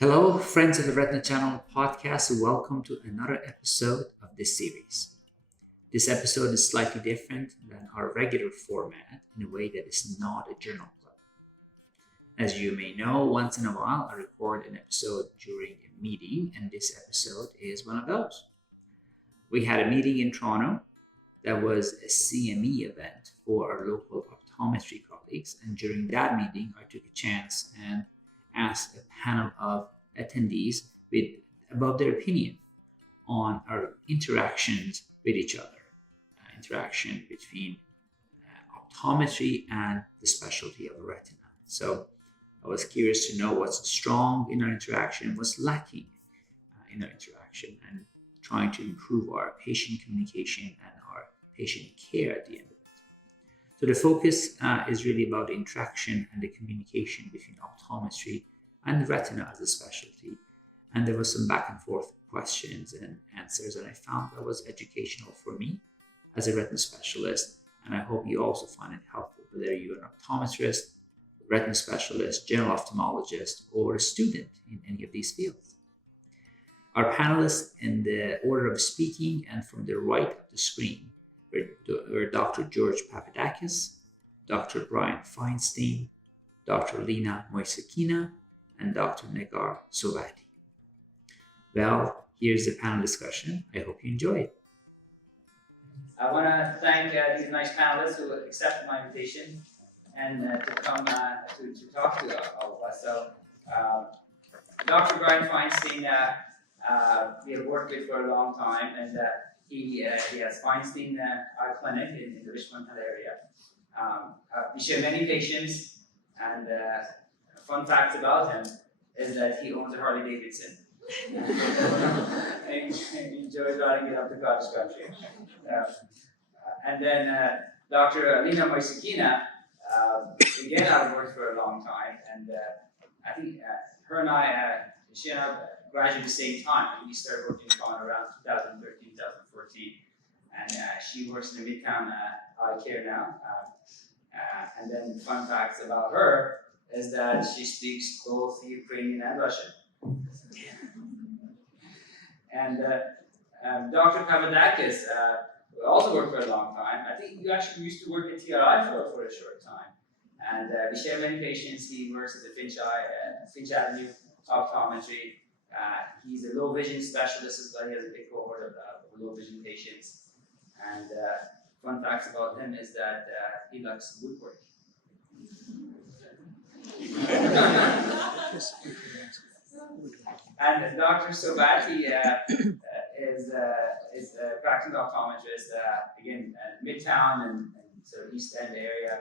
Hello, friends of the Retina Channel podcast. Welcome to another episode of this series. This episode is slightly different than our regular format in a way that is not a journal club. As you may know, once in a while I record an episode during a meeting, and this episode is one of those. We had a meeting in Toronto that was a CME event for our local optometry colleagues, and during that meeting, I took a chance and asked a panel of attendees with about their opinion on our interactions with each other, interaction between optometry and the specialty of retina. So I was curious to know what's strong in our interaction, what's lacking in our interaction, and trying to improve our patient communication and our patient care at the end of it. So the focus is really about the interaction and the communication between optometry and retina as a specialty. And there was some back and forth questions and answers, and I found that was educational for me as a retina specialist. And I hope you also find it helpful, whether you're an optometrist, retina specialist, general ophthalmologist, or a student in any of these fields. Our panelists in the order of speaking and from the right of the screen were Dr. George Papadakis, Dr. Brian Feinstein, Dr. Lena Moiseiykina, and Dr. Nagar Sohbati. Well, here's the panel discussion. I hope you enjoy it. I want to thank these nice panelists who accepted my invitation and to come to talk to all of us. So, Dr. Brian Feinstein, we have worked with for a long time, and he has Feinstein Eye Clinic in the Richmond Hill area. We share many patients, and fun facts about him is that he owns a Harley Davidson. and he enjoys riding it up the cross country. And then Dr. Lena Moiseiykina, again, I've worked for a long time, and I think her and she and I graduated at the same time. We started working in Toronto around 2013, 2014, and she works in the Midtown Eye Care now. And then fun facts about her is that she speaks both Ukrainian and Russian. And Dr. Papadakis also worked for a long time. I think you actually used to work at TRI for a short time. And we share many patients. He works at the Finch Avenue Optometry. He's a low vision specialist as well. He has a big cohort of low vision patients. And fun facts about him is that he likes woodwork. And Dr. Sohbati is a practicing optometrist, again, Midtown and sort of East End area.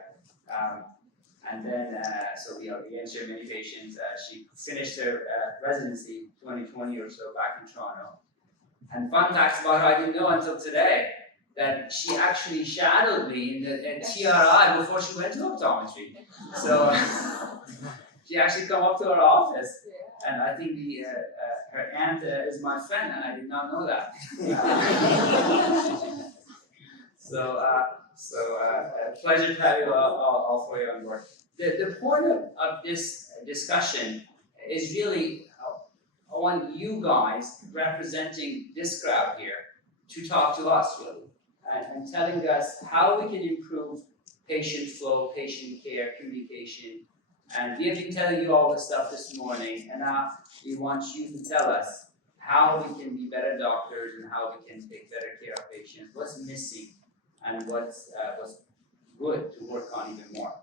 And then, so we again share many patients. She finished her residency 2020 or so back in Toronto. And fun facts about her I didn't know until today, that she actually shadowed me in TRI before she went to optometry. So she actually come up to our office, and I think her aunt is my friend, and I did not know that. Pleasure to have you all for you on board. The point of this discussion is really I want you guys representing this crowd here to talk to us really and telling us how we can improve patient flow, patient care, communication. And we have been telling you all this stuff this morning, and now we want you to tell us how we can be better doctors and how we can take better care of patients, what's missing, and what's good to work on even more.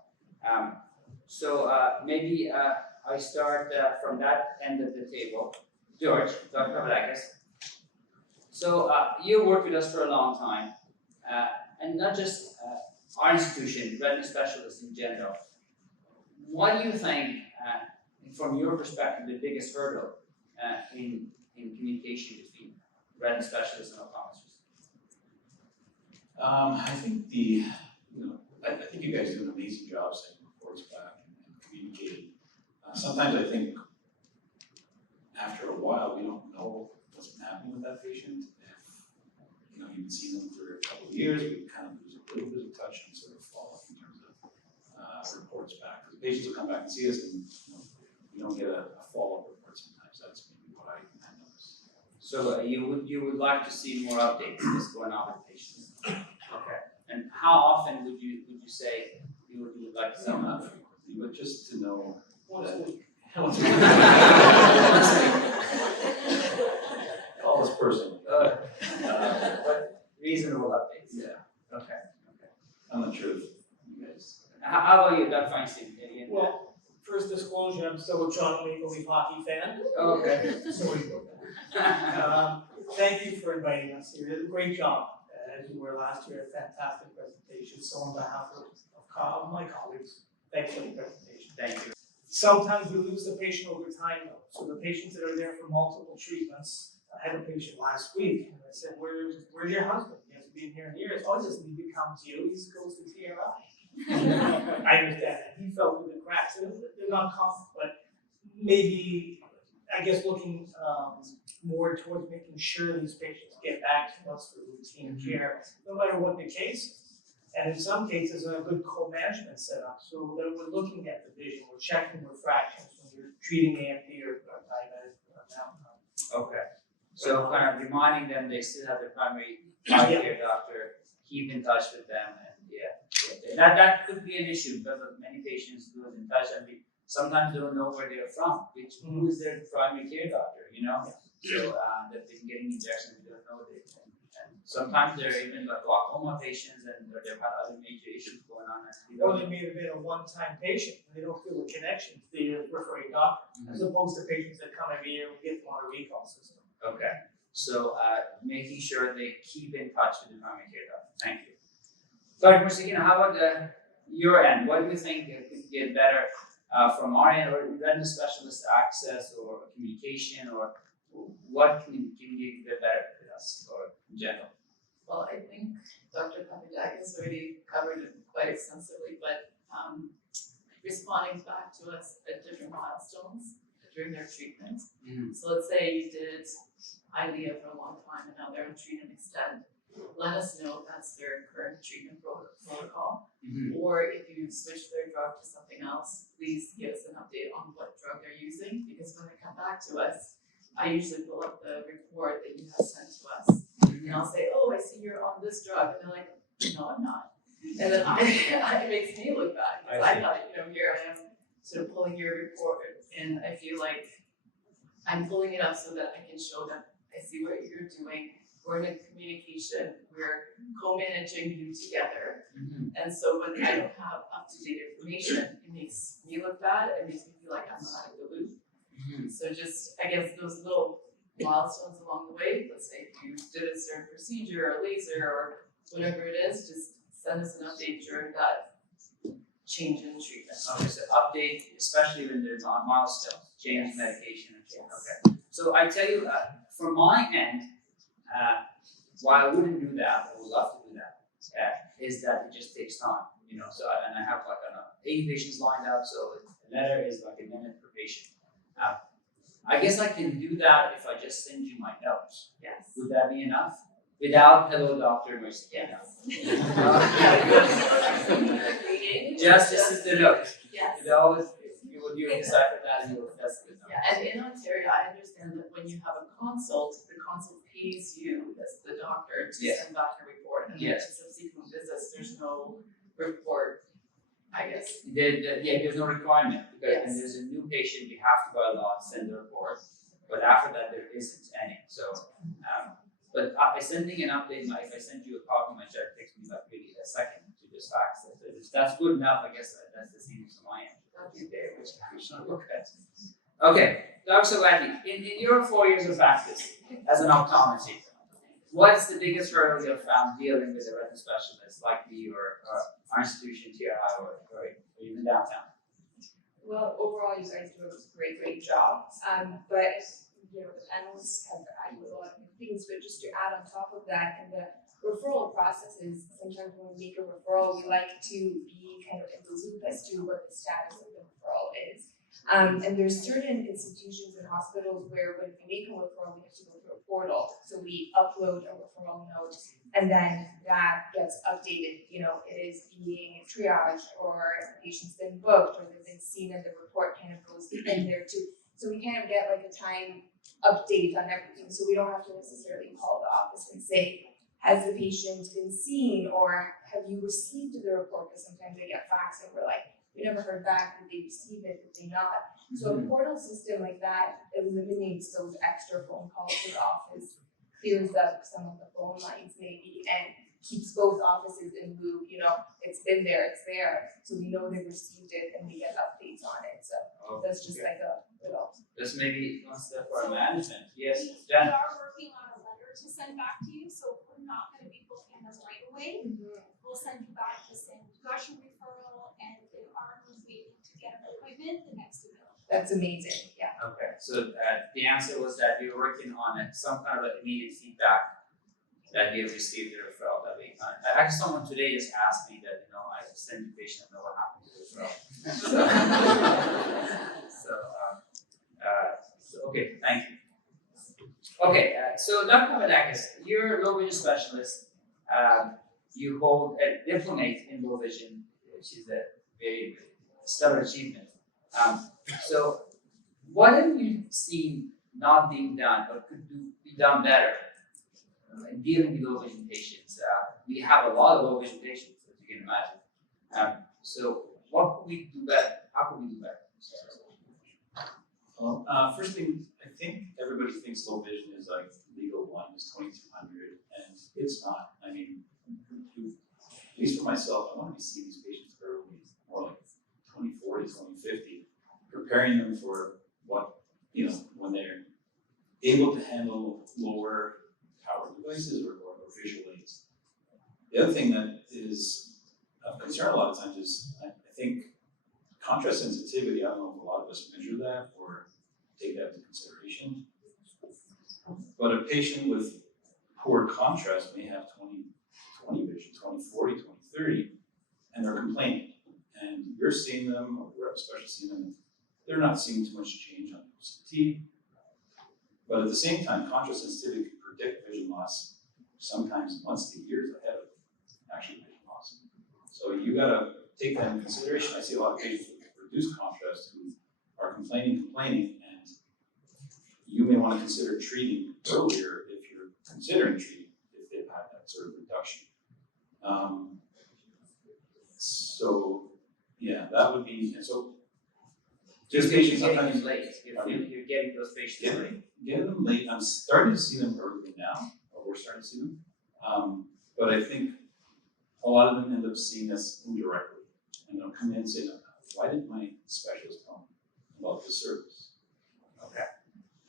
Maybe I start from that end of the table. George, Dr. Papadakis. So you worked with us for a long time, and not just our institution, retina specialists in general. What do you think, from your perspective, the biggest hurdle in communication between retina specialists and optometrists? I think I think you guys do an amazing job sending reports back and communicating. Sometimes I think after a while we don't know what's been happening with that patient. If you've been seeing them for a couple of years, we kind of lose a little bit of touch and sort of fall off in terms of reports back. Because patients will come back and see us, and we don't get a follow-up report sometimes. So you would like to see more updates what's going on with patients. Okay. And how often would you say you would like to see them? Not frequently, but just to know. Once a week. Once a week. Call this person. But reasonable updates. Yeah, Okay. I'm not sure if you guys. How about you, Dr. Feinstein? Well, first disclosure, I'm still a Toronto Maple Leaf hockey fan. Okay. Sorry about that. Thank you for inviting us here. Great job, as you were last year. Fantastic presentation. So on behalf of my colleagues, thanks for the presentation. Thank you. Sometimes we lose the patient over time though. So the patients that are there for multiple treatments, I had a patient last week and I said, where's your husband? He hasn't been here in years. Oh, he doesn't need to come to you. He goes to TRI. I understand that. He fell through the cracks. They're not common, but maybe, I guess, looking more towards making sure these patients get back to us for routine care, no matter what the case is. And in some cases, a good co-management setup, so that we're looking at the vision, we're checking refractions when you're treating AMD or diabetic or Okay. So kind of reminding them they still have their primary eye care doctor, keep in touch with them, and that could be an issue because of many patients lose in touch and sometimes don't know where they're from, who is their primary care doctor, you know? So they've been getting injections, we don't know this. And sometimes they're even like glaucoma patients and they've had other major issues going on. Or they may have been a one-time patient, and they don't feel a connection to the referring doctor, as opposed to patients that come every year, we get them on a recall system. Okay, so making sure they keep in touch with the primary care doctor. Thank you. Dr. Moiseiykina, how about your end? What do you think could get better from our end, or retina specialist access, or communication, or what can you get better with us, or in general? Well, I think Dr. Papadakis already covered it quite extensively, but responding back to us at different milestones during their treatment. So let's say you did ILEA for a long time and now they're on treat and extend. Let us know if that's their current treatment protocol. Or if you switch their drug to something else, please give us an update on what drug they're using, because when they come back to us, I usually pull up the report that you have sent to us. And I'll say, oh, I see you're on this drug. And they're like, no, I'm not. And then it makes me look bad, because I thought, here I am sort of pulling your report, and I feel like I'm pulling it up so that I can show them, I see what you're doing. We're in a communication, we're co-managing you together. And so when I don't have up-to-date information, it makes me look bad, it makes me feel like I'm not out of the loop. So just, I guess, those little milestones along the way, let's say if you did a certain procedure or laser or whatever it is, just send us an update during that change in treatment. Okay, so update, especially when there's on milestones, change medication and treatment. Okay. So I tell you, from my end, why I wouldn't do that, I would love to do that, is that it just takes time, So and I have like 80 patients lined up, so a letter is like a minute per patient. I guess I can do that if I just send you my notes. Yes. Would that be enough? Without hello, Dr. Moiseiykina. Just the notes. Yes. You would decipher that and you would test it. Yeah, and in Ontario, I understand that when you have a consult, the consult pays you as the doctor to send back a report, and then to subsequent visits, there's no report, I guess. There's no requirement, because when there's a new patient, we have to by law send the report, but after that there isn't any. So, but by sending an update, if I send you a copy of my check, it takes me like really a second to just fax it. If that's good enough, I guess that's the same as my end. Okay, Dr. Sohbati, in your 4 years of practice as an optometrist, what's the biggest hurdle you've found dealing with a retina specialist like me or our institution, TRI, or even downtown? Well, overall, you guys do a great job. But the panelists have added a lot of new things. But just to add on top of that, and the referral processes, sometimes when we make a referral, we like to be kind of in the loop as to what the status of the referral is. And there's certain institutions and hospitals where when we make a referral, we have to go through a portal. So we upload a referral note, and then that gets updated. It is being triaged, or the patient's been booked, or they've been seen, and the report kind of goes in there too. So we kind of get like a time update on everything, so we don't have to necessarily call the office and say, has the patient been seen, or have you received the report? Because sometimes they get fax and we're like, we never heard back, did they receive it, did they not? So a portal system like that eliminates those extra phone calls to the office, clears up some of the phone lines maybe, and keeps both offices in loop. It's been there, it's there, so we know they received it and we get updates on it. So that's just like a little. Just maybe one step for our management. Yes, We Jen. are working on a letter to send back to you, so we're not gonna be booking them right away. We'll send you back the same discussion referral, and if our who's waiting to get an appointment, the next available. That's amazing, yeah. Okay, so the answer was that you're working on some kind of immediate feedback that you have received the referral that week. Actually, someone today just asked me that, I sent the patient and know what happened to the referral. So, okay, thank you. Okay, so Dr. Papadakis, you're a low vision specialist. You hold a diplomate in low vision, which is a very stellar achievement. So, what have you seen not being done or could be done better in dealing with low vision patients? We have a lot of low vision patients, as you can imagine. So, what could we do better? How could we do better? Well, first thing, I think everybody thinks low vision is like legal blindness 2200, and it's not. I mean, at least for myself, I want to be seeing these patients early, more like 2040, 2050, preparing them for what, when they're able to handle lower power devices or visual aids. The other thing that is of concern a lot of times is, I think, contrast sensitivity. I don't know if a lot of us measure that or take that into consideration. But a patient with poor contrast may have 20/20 vision, 20/40, 20/30, and they're complaining. And you're seeing them, or we're especially seeing them, they're not seeing too much change on OCT. But at the same time, contrast sensitivity can predict vision loss sometimes months to years ahead of actual vision loss. So you gotta take that into consideration. I see a lot of patients with reduced contrast who are complaining, and you may want to consider treating earlier if you're considering treating if they've had that sort of reduction. So yeah, that would be, and so Just patients getting sometimes them late. You're getting those patients late. getting them late. I'm starting to see them early now, or we're starting to see them. But I think a lot of them end up seeing us indirectly, and they'll come in and say, "Why didn't my specialist tell me about this service?" Okay.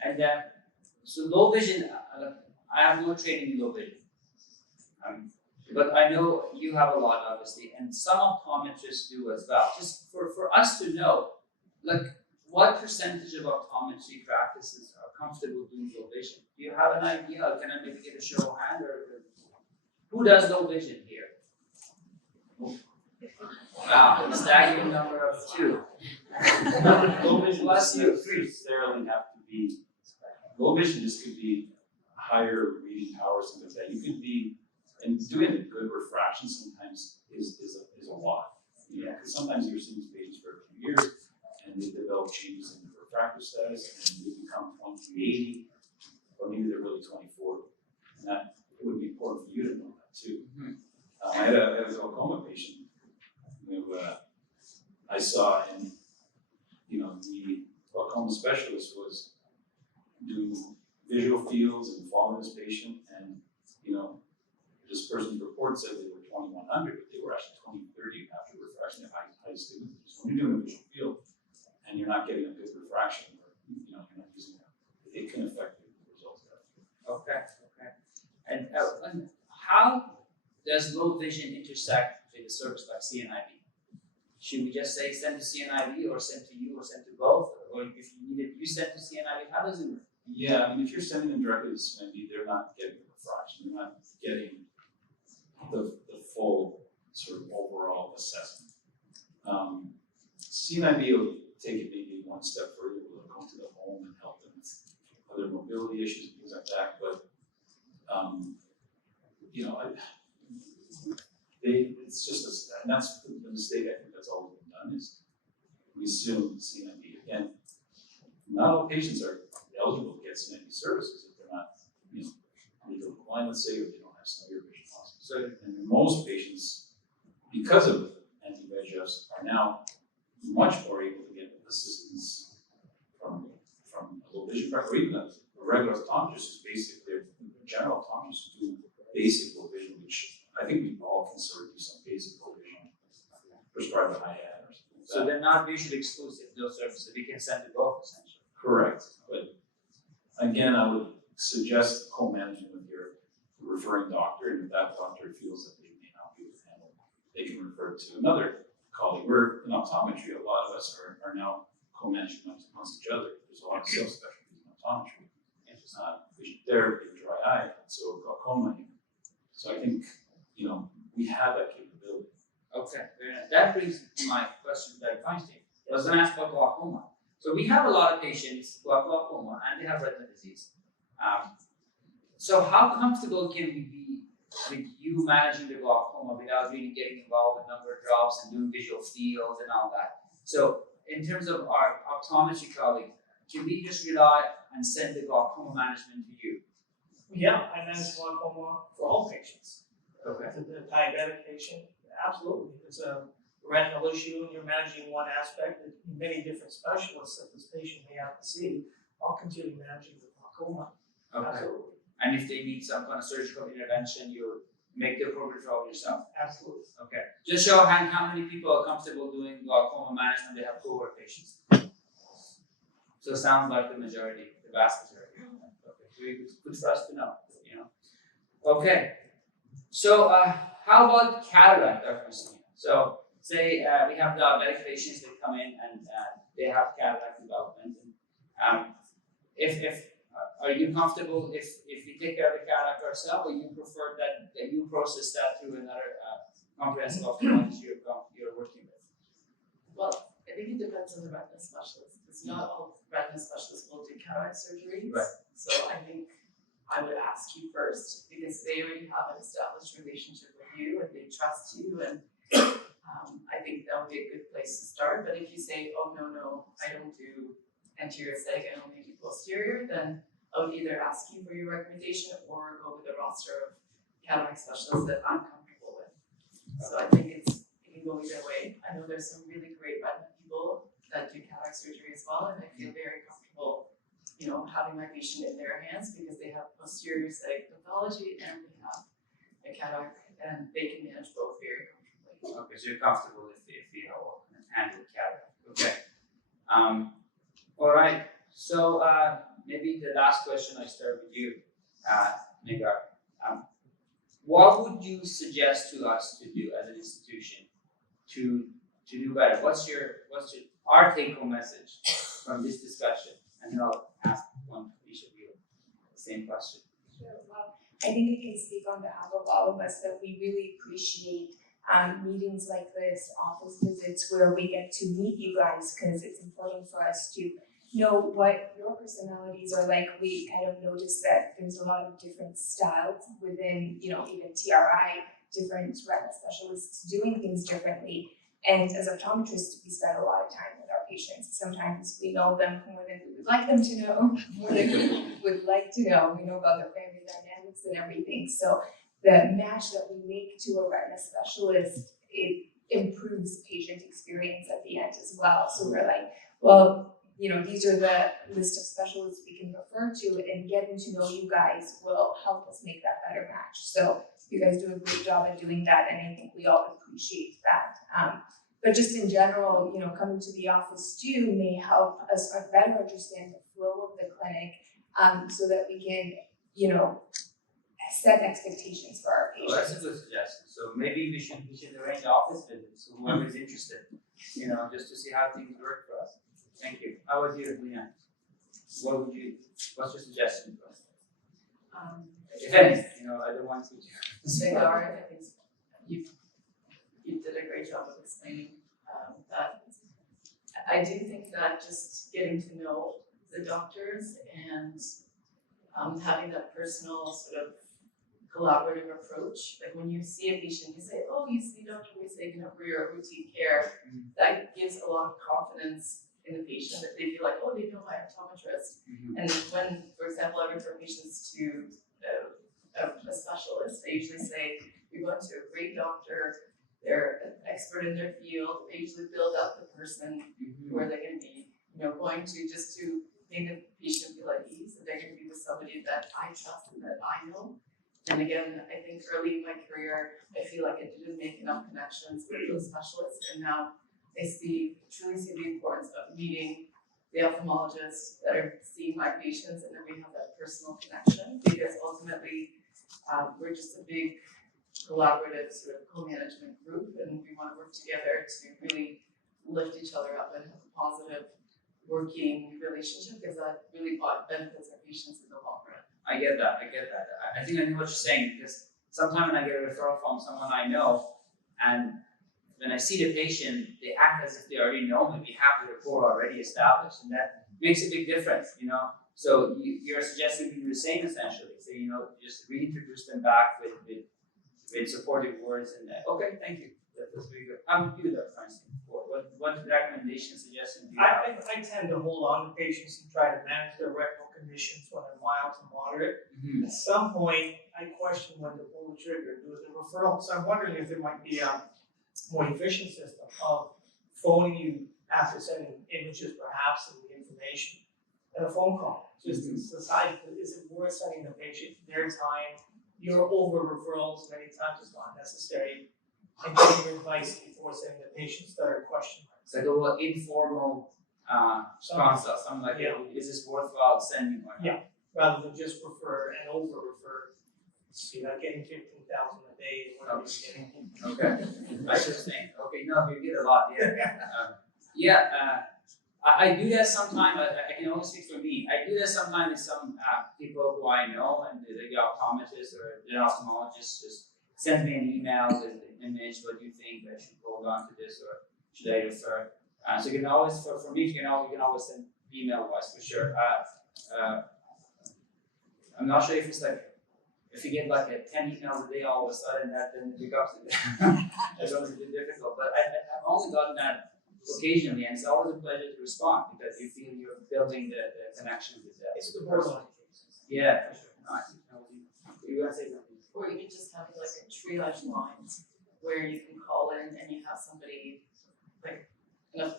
And so low vision, I have no training in low vision. But I know you have a lot, obviously, and some optometrists do as well. Just for us to know, what percentage of optometry practices are comfortable doing low vision? Do you have an idea? Or can I maybe get a show of hand? Or who does low vision here? Wow, a staggering number of 2. Low vision Plus doesn't you, 3. necessarily have to be. Low vision just could be higher reading power, something like that. You could be, and doing a good refraction sometimes is a lot. Because sometimes you're seeing these patients for a few years, and they develop changes in their refractive status, and they become 20/80, but maybe they're really 20/40. And that it would be important for you to know that too. Mhm. I had a glaucoma patient who I saw, and the glaucoma specialist was doing visual fields and following this patient, and this person's report said they were 2100, but they were actually 20/30 after refraction at high astigmatism. When you're doing a visual field and you're not getting a good refraction, or you're not using it, it can affect the results of that. Okay. And how does low vision intersect with a service like CNIB? Should we just say send to CNIB, or send to you, or send to both? Or if you need it, you send to CNIB? How does it work? Yeah, I mean, if you're sending them directly to CNIB, they're not getting the refraction. They're not getting the full sort of overall assessment. CNIB will take it maybe one step further. We'll go to the home and help them with other mobility issues and things like that. But it's just and that's the mistake I think that's always been done, is we assume CNIB. Again, not all patients are eligible to get some of these services if they're not, legally blind, let's say, or they don't have severe vision loss. So, and most patients, because of anti-VEGFs, are now much more able to get assistance from a low vision practice, or even a regular optometrist who's basically a general optometrist who do basic low vision, which I think we all can sort of do some basic low vision, prescribe a high hat or something like that. So they're not mutually exclusive, those services, we can send to both essentially. Correct, but again, I would suggest co-management with your referring doctor, and if that doctor feels that they may not be able to handle, they can refer to another colleague. We're in optometry, a lot of us are now co-managing amongst each other. There's a lot of subspecialties in optometry. It's not vision therapy, dry eye, so glaucoma even. So I think, we have that capability. Okay, very nice. That brings me to my question to Dr. Feinstein. I was going to ask about glaucoma. So we have a lot of patients who have glaucoma and they have retinal disease. So how comfortable can we be with you managing the glaucoma without really getting involved with number of drops and doing visual fields and all that? So in terms of our optometry colleagues, can we just rely and send the glaucoma management to you? Yeah, I manage glaucoma for all patients. Okay. The diabetic patient, absolutely. It's a retinal issue and you're managing one aspect that many different specialists that this patient may have to see. I'll continue managing the glaucoma. Okay. Absolutely. And if they need some kind of surgical intervention, you make the appropriate referral yourself. Absolutely. Okay. Just show how many people are comfortable doing glaucoma management. They have cohort patients. So it sounds like the majority, the vast majority. Okay. Very good for us to know. Okay. So how about cataract, Dr. Moiseiykina? So say we have diabetic patients that come in and they have cataract development. And, are you comfortable if we take care of the cataract ourselves, or you prefer that you process that through another comprehensive ophthalmologist you're working with? Well, I think it depends on the retina specialist, because not all retina specialists will do cataract surgery. Right. So I think I would ask you first, because they already have an established relationship with you and they trust you, and I think that would be a good place to start. But if you say, oh no, I don't do anterior aesthetic, I only do posterior, then I would either ask you for your recommendation or go with a roster of cataract specialists that I'm comfortable with. So I think it can go either way. I know there's some really great retina people that do cataract surgery as well, and I feel very comfortable having my patient in their hands because they have posterior aesthetic pathology and they have a cataract, and they can manage both very comfortably. Okay, so you're comfortable if you handle cataract. Okay. All right. So maybe the last question I start with you, Nagar. What would you suggest to us to do as an institution to do better? What's our take-home message from this discussion? And then I'll ask one for each of you the same question. Sure. Well, I think I can speak on behalf of all of us that we really appreciate meetings like this, office visits where we get to meet you guys, because it's important for us to know what your personalities are like. We kind of noticed that there's a lot of different styles within, even TRI, different retina specialists doing things differently. And as optometrists, we spend a lot of time with our patients. Sometimes we know them more than we would like them to know, more than we would like to know. We know about their family dynamics and everything. So the match that we make to a retina specialist, it improves patient experience at the end as well. So we're like, well, these are the list of specialists we can refer to, and getting to know you guys will help us make that better match. So you guys do a great job at doing that, and I think we all appreciate that. But just in general, coming to the office too may help us better understand the flow of the clinic, so that we can, set expectations for our patients. Well, that's a good suggestion. So maybe we should arrange office visits for whoever is interested, just to see how things work for us. Thank you. How about you, Lena? What's your suggestion for us? If any, I don't want to teach you. Nagar, I think you did a great job of explaining that. I do think that just getting to know the doctors and having that personal sort of collaborative approach, like when you see a patient, you say, oh, you see Dr. Moiseiykina for your routine care, that gives a lot of confidence in the patient, that they feel like, oh, they know my optometrist. And when, for example, I refer patients to a specialist, I usually say, you're going to a great doctor, they're an expert in their field, they usually build up the person where they're going to be, going to just to make the patient feel at ease, that they're going to be with somebody that I trust and that I know. And again, I think early in my career, I feel like I didn't make enough connections with those specialists, and now I truly see the importance of meeting the ophthalmologists that are seeing my patients, and then we have that personal connection, because ultimately, we're just a big collaborative sort of co-management group, and we want to work together to really lift each other up and have a positive working relationship, because that really benefits our patients in the long run. I get that. I think I know what you're saying, because sometimes when I get a referral from someone I know, and when I see the patient, they act as if they already know me. We have the rapport already established, and that makes a big difference, So you're suggesting we do the same essentially. So, just reintroduce them back with supportive words, and okay, thank you. That's very good. How would you do that, Feinstein? What recommendation, suggestion do you have? I tend to hold on to patients and try to manage their retinal conditions when they're mild to moderate. At some point, I question when to pull the trigger, do the referral. So I'm wondering if there might be a more efficient system of phoning you after sending images, perhaps, and the information, and a phone call. Just to decide, is it worth sending the patient their time? Your over referrals many times is not necessary, and getting your advice before sending the patients that are question marks. It's like a little informal consult, something like, is this worthwhile sending or not? Yeah, rather than just refer and over refer. So you're not getting 15,000 a day, whatever you're getting. Okay, I just think, okay, no, you get a lot, I do that sometimes. I can only speak for me. I do that sometimes with some people who I know, and the optometrist or the ophthalmologist just sends me an email with an image. What do you think? I should hold on to this, or should I refer? So you can always, for me, you can always send email wise for sure. I'm not sure if it's like, if you get like 10 emails a day all of a sudden, then it becomes it's always a bit difficult. But I've only gotten that occasionally, and it's always a pleasure to respond, because you feel you're building the connection with that. It's the borderline cases. Yeah, for sure. No, I think you want to say something? Or you could just have like a triage line where you can call in and you have somebody, like an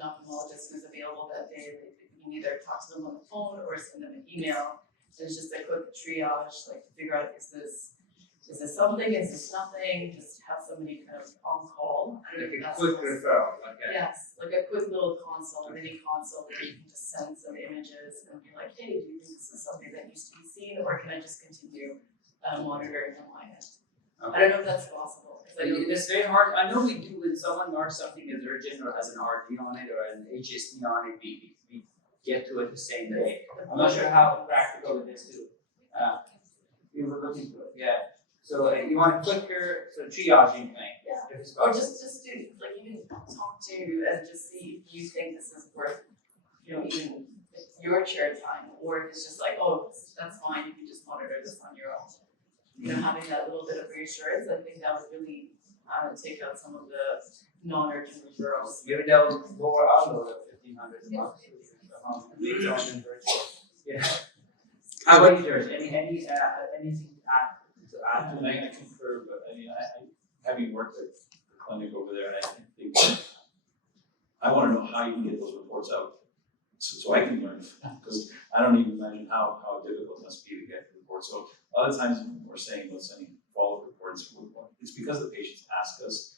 ophthalmologist who's available that day. You can either talk to them on the phone or send them an email. It's just a quick triage, like to figure out, is this something, is this nothing? Just have somebody kind of on call. Like a quick referral, Yes, like a quick little consult, mini consult, where you can just send some images and be like, hey, do you think this is something that needs to be seen, or can I just continue monitoring on my end? I don't know if that's possible. It's very hard. I know we do, when someone marks something as urgent or has an RD on it or an HST on it, we get to it the same day. I'm not sure how practical it is to we will look into it. Yeah. So you want a quicker triaging thing. Yeah. If it's Or possible. just do, like, even talk to and just see if you think this is worth, even your chair time, or if it's just like, oh, that's fine, you can just monitor this on your own. Having that little bit of reassurance, I think that would really take out some of the non-urgent referrals. Maybe that will lower our load of 1,500 a month. Yeah. How about you, George? Anything to add? I concur, but having worked at the clinic over there, and I think I want to know how you can get those reports out, so I can learn, because I don't even imagine how difficult it must be to get the reports. So a lot of times when we're saying about sending follow-up reports, it's because the patients ask us,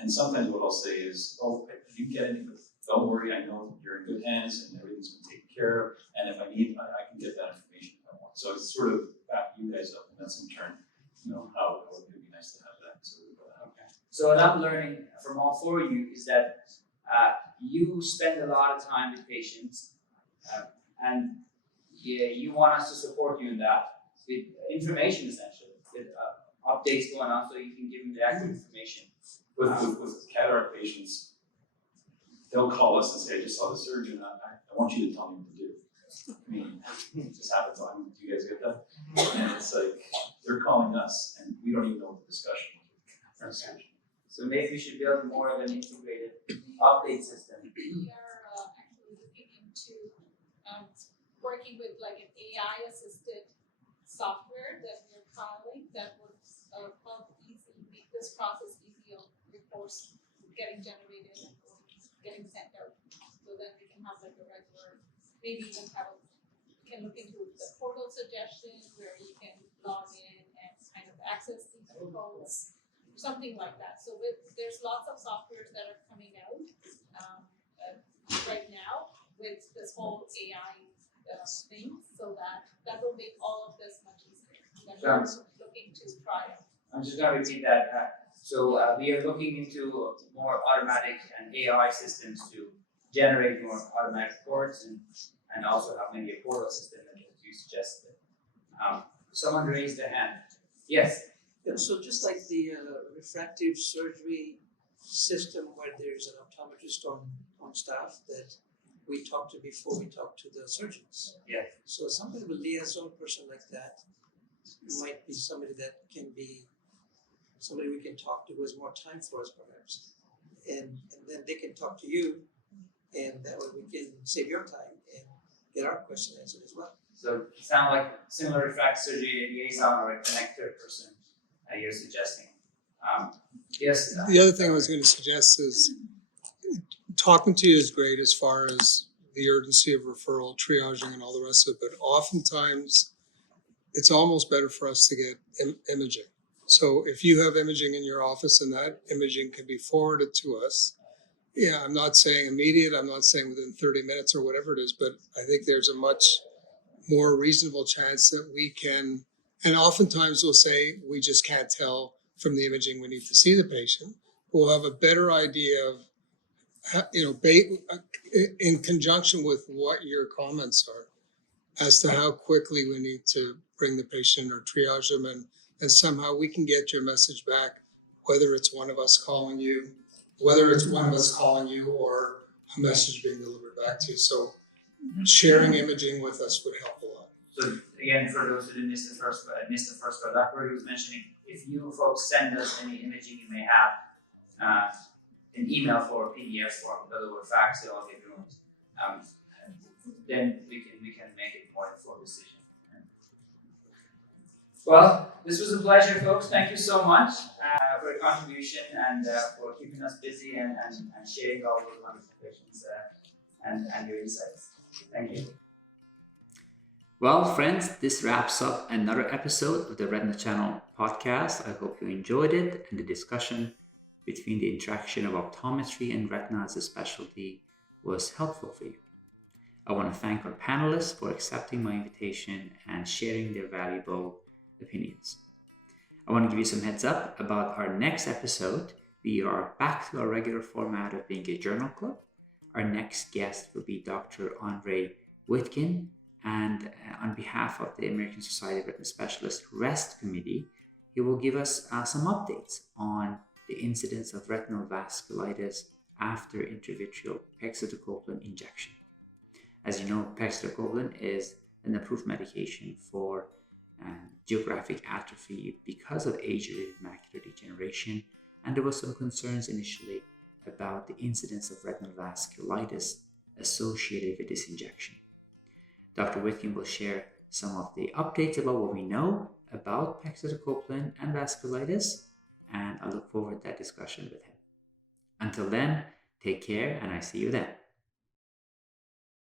and sometimes what I'll say is, oh, I didn't get anything, but don't worry, I know you're in good hands and everything's been taken care of, and if I need, I can get that information if I want. So it's sort of back you guys up, and that's in turn, how it would be nice to have that sort of. So what I'm learning from all four of you is that you spend a lot of time with patients, and you want us to support you in that with information, essentially, with updates going on, so you can give them the accurate information. With cataract patients, they'll call us and say, I just saw the surgeon, I want you to tell me what to do. I mean, it just happens. Do you guys get that? And it's like, they're calling us, and we don't even know what the discussion was. So maybe we should build more of an integrated update system. We are actually working with like an AI assisted software that we're trialing that would help make this process easy of reports getting generated and getting sent out. So then we can have like a regular, maybe even can look into the portal suggestions where you can log in and kind of access these reports, something like that. So there's lots of softwares that are coming out right now with this whole AI thing, so that will make all of this much easier. That we're looking to try it. I'm just going to repeat that. So we are looking into more automatic and AI systems to generate more automatic reports and also have maybe a portal system that you suggested. Someone raised their hand. Yes. Yeah, so just like the refractive surgery system where there's an optometrist on staff that we talk to before we talk to the surgeons. Yeah. So some kind of a liaison person like that might be somebody that can be somebody we can talk to who has more time for us perhaps. And then they can talk to you, and that way we can save your time and get our question answered as well. So it sounds like similar refractive surgery liaison or a connector person you're suggesting. Yes. The other thing I was going to suggest is talking to you is great as far as the urgency of referral, triaging, and all the rest of it. But oftentimes, it's almost better for us to get imaging. So if you have imaging in your office and that imaging can be forwarded to us, yeah, I'm not saying immediate, I'm not saying within 30 minutes or whatever it is, but I think there's a much more reasonable chance that we can, and oftentimes we'll say we just can't tell from the imaging, we need to see the patient. We'll have a better idea of, in conjunction with what your comments are, as to how quickly we need to bring the patient or triage them, and somehow we can get your message back, whether it's one of us calling you, or a message being delivered back to you. So sharing imaging with us would help a lot. So again, for those who didn't miss the first part, Dr. was mentioning, if you folks send us any imaging you may have, an email for a PDF form, whether we're fax it or get rooms, then we can make it more informed decision. Well, this was a pleasure, folks. Thank you so much for your contribution and for keeping us busy and sharing all those wonderful questions and your insights. Thank you. Well, friends, this wraps up another episode of the Retina Channel podcast. I hope you enjoyed it and the discussion between the interaction of optometry and retina as a specialty was helpful for you. I want to thank our panelists for accepting my invitation and sharing their valuable opinions. I want to give you some heads up about our next episode. We are back to our regular format of being a journal club. Our next guest will be Dr. Nagar Sohbati, and on behalf of the American Society of Retina Specialists REST Committee, he will give us some updates on the incidence of retinal vasculitis after intravitreal pegcetacoplan injection. As you know, pegcetacoplan is an approved medication for geographic atrophy because of age-related macular degeneration, and there were some concerns initially about the incidence of retinal vasculitis associated with this injection. Dr. Sohbati will share some of the updates about what we know about pegcetacoplan and vasculitis, and I look forward to that discussion with him. Until then, take care, and I see you then.